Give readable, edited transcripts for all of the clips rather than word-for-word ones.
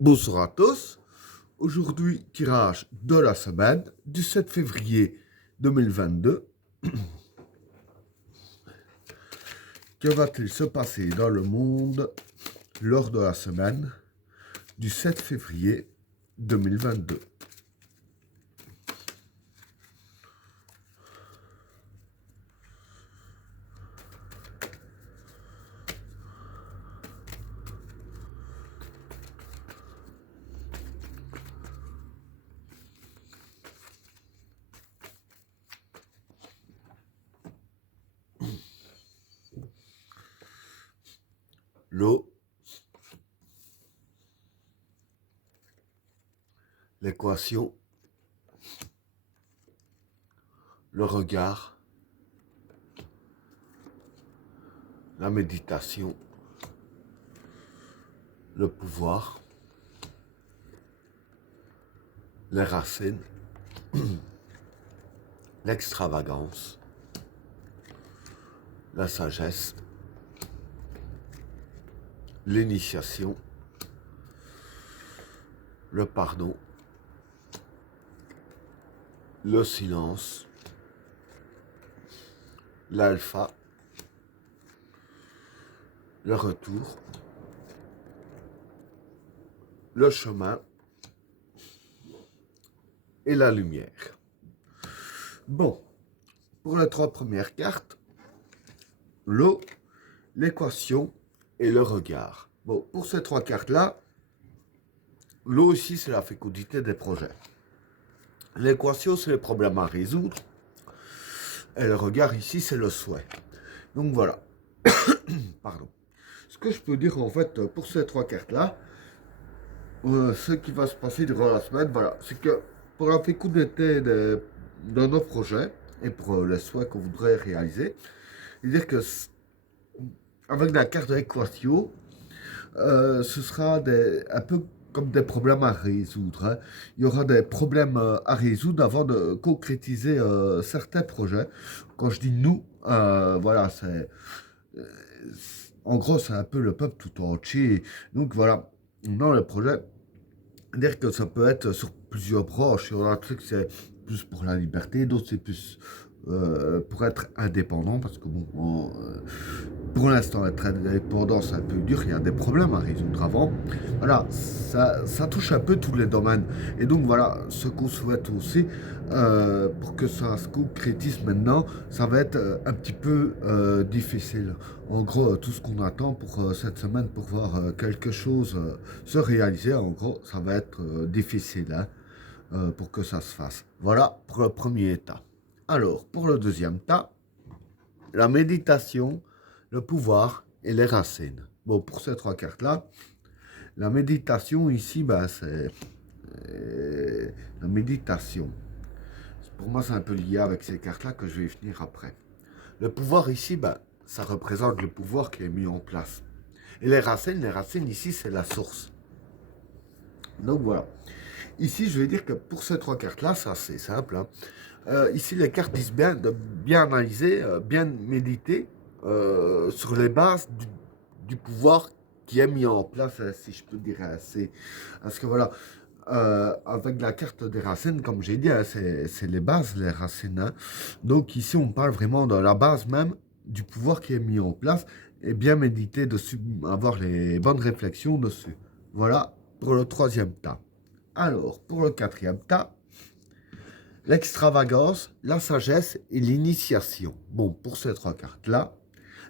Bonsoir à tous. Aujourd'hui, tirage de la semaine du 7 février 2022. Que va-t-il se passer dans le monde lors de la semaine du 7 février 2022? L'eau, l'équation, le regard, la méditation, le pouvoir, les racines, l'extravagance, la sagesse, l'initiation, le pardon, le silence, l'alpha, le retour, le chemin et la lumière. Bon, pour les trois premières cartes, l'eau, l'équation et le regard. Bon, pour ces trois cartes-là, l'eau ici, c'est la fécondité des projets. L'équation, c'est les problèmes à résoudre. Et le regard ici, c'est le souhait. Donc voilà. Pardon. Ce que je peux dire en fait pour ces trois cartes-là, ce qui va se passer durant la semaine, voilà, c'est que pour la fécondité de nos projets et pour les souhaits qu'on voudrait réaliser, c'est-à-dire que avec la carte de l'équation, ce sera un peu comme des problèmes à résoudre, hein. Il y aura des problèmes à résoudre avant de concrétiser certains projets. Quand je dis nous, voilà, euh, en gros, c'est un peu le peuple tout entier. Donc voilà, dans le projet, dire que ça peut être sur plusieurs branches. Il y en a un truc, c'est plus pour la liberté, d'autres, c'est plus pour être indépendant, parce que bon, pour l'instant, être indépendant, c'est un peu dur, il y a des problèmes à résoudre avant. Voilà, ça touche un peu tous les domaines. Et donc voilà, ce qu'on souhaite aussi, pour que ça se concrétise maintenant, ça va être un petit peu difficile. En gros, tout ce qu'on attend pour cette semaine pour voir quelque chose se réaliser, en gros, ça va être difficile, hein, pour que ça se fasse. Voilà pour le premier état. Alors, pour le deuxième tas, la méditation, le pouvoir et les racines. Bon, pour ces trois cartes-là, la méditation ici, bah, c'est la méditation. Pour moi, c'est un peu lié avec ces cartes-là que je vais y venir après. Le pouvoir ici, bah, ça représente le pouvoir qui est mis en place. Et les racines ici, c'est la source. Donc voilà. Ici, je vais dire que pour ces trois cartes-là, c'est assez simple, hein. Ici, les cartes disent bien de bien analyser, bien méditer sur les bases du pouvoir qui est mis en place, si je peux dire ainsi. Parce que voilà, avec la carte des racines, comme j'ai dit, hein, c'est les bases, les racines, hein. Donc ici, on parle vraiment de la base même du pouvoir qui est mis en place et bien méditer dessus, avoir les bonnes réflexions dessus. Voilà pour le troisième tas. Alors, pour le quatrième tas, l'extravagance, la sagesse et l'initiation. Bon, pour ces trois cartes-là,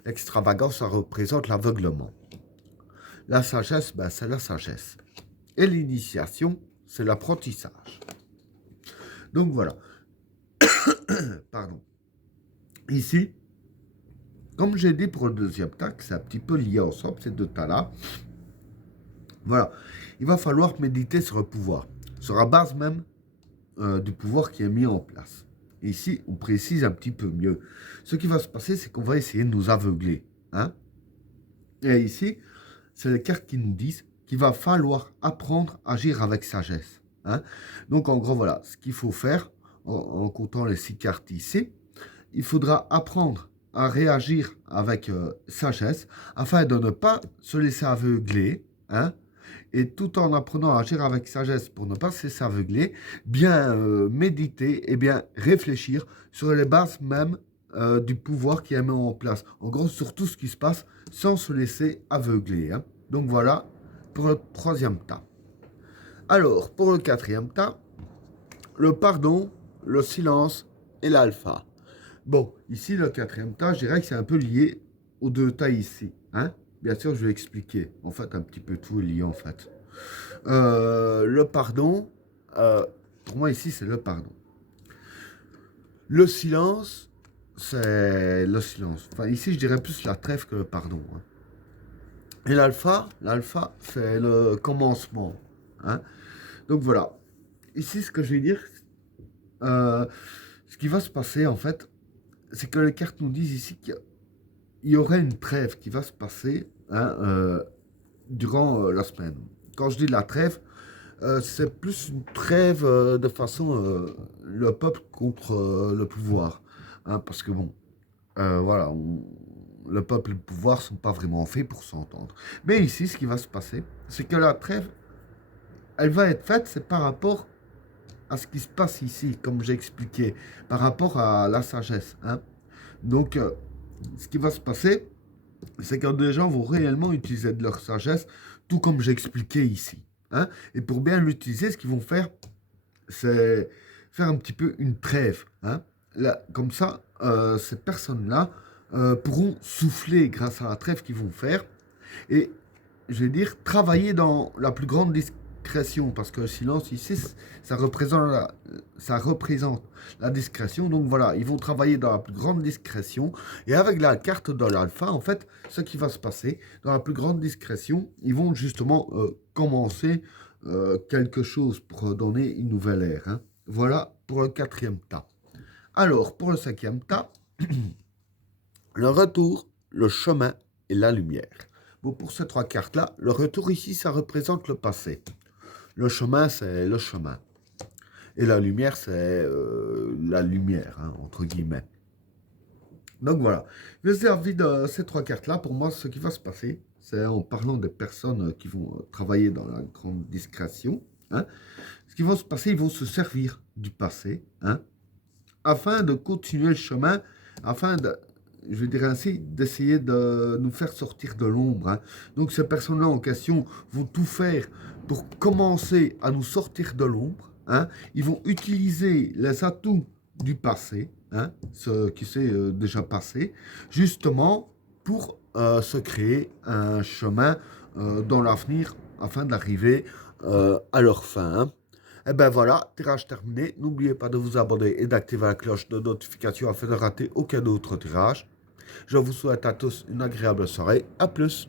l'extravagance, ça représente l'aveuglement. La sagesse, ben, c'est la sagesse. Et l'initiation, c'est l'apprentissage. Donc voilà. Pardon. Ici, comme j'ai dit pour le deuxième tas, c'est un petit peu lié ensemble, ces deux tas-là. Voilà. Il va falloir méditer sur le pouvoir, sur la base même du pouvoir qui est mis en place. Et ici, on précise un petit peu mieux. Ce qui va se passer, c'est qu'on va essayer de nous aveugler, hein. Et ici, c'est les cartes qui nous disent qu'il va falloir apprendre à agir avec sagesse, hein. Donc, en gros, voilà, ce qu'il faut faire, en comptant les 6 cartes ici, il faudra apprendre à réagir avec sagesse afin de ne pas se laisser aveugler, hein, et tout en apprenant à agir avec sagesse pour ne pas se laisser aveugler, bien méditer et bien réfléchir sur les bases même du pouvoir qui est mis en place. En gros, sur tout ce qui se passe sans se laisser aveugler. Hein. Donc voilà pour le troisième tas. Alors, pour le quatrième tas, le pardon, le silence et l'alpha. Bon, ici, le quatrième tas, je dirais que c'est un peu lié aux deux tas ici. Hein. Bien sûr, je vais expliquer. En fait, un petit peu tout est lié, en fait. Le pardon, pour moi, ici, c'est le pardon. Le silence, c'est le silence. Enfin, ici, je dirais plus la trêve que le pardon. Hein. Et l'alpha, c'est le commencement. Hein. Donc voilà. Ici, ce que je vais dire, ce qui va se passer, en fait, c'est que les cartes nous disent ici qu'il y aurait une trêve qui va se passer hein, durant la semaine. Quand je dis la trêve, c'est plus une trêve de façon le peuple contre le pouvoir. Hein, parce que bon, voilà, le peuple et le pouvoir ne sont pas vraiment faits pour s'entendre. Mais ici, ce qui va se passer, c'est que la trêve, elle va être faite, c'est par rapport à ce qui se passe ici, comme j'ai expliqué, par rapport à la sagesse. Hein. Donc, ce qui va se passer, c'est que des gens vont réellement utiliser de leur sagesse, tout comme j'ai expliqué ici. Hein. Et pour bien l'utiliser, ce qu'ils vont faire, c'est faire un petit peu une trêve. Hein. Là, comme ça, ces personnes-là pourront souffler grâce à la trêve qu'ils vont faire. Et je vais dire, travailler dans la plus grande discrétion, parce que le silence ici, ça représente la discrétion. Donc voilà, ils vont travailler dans la plus grande discrétion. Et avec la carte de l'alpha, en fait, ce qui va se passer, dans la plus grande discrétion, ils vont justement commencer quelque chose pour donner une nouvelle ère. Hein. Voilà pour le quatrième tas. Alors, pour le cinquième tas, le retour, le chemin et la lumière. Bon, pour ces trois cartes-là, le retour ici, ça représente le passé. Le chemin, c'est le chemin. Et la lumière, c'est la lumière, hein, entre guillemets. Donc voilà. Vis-à-vis de ces trois cartes-là, pour moi, ce qui va se passer, c'est en parlant des personnes qui vont travailler dans la grande discrétion, hein, ce qui va se passer, ils vont se servir du passé, hein, afin de continuer le chemin, afin de, je dirais ainsi, d'essayer de nous faire sortir de l'ombre. Hein. Donc ces personnes-là en question vont tout faire pour commencer à nous sortir de l'ombre. Hein. Ils vont utiliser les atouts du passé, hein, ce qui s'est déjà passé, justement pour se créer un chemin dans l'avenir afin d'arriver à leur fin. Hein. Et ben voilà, tirage terminé. N'oubliez pas de vous abonner et d'activer la cloche de notification afin de rater aucun autre tirage. Je vous souhaite à tous une agréable soirée. À plus.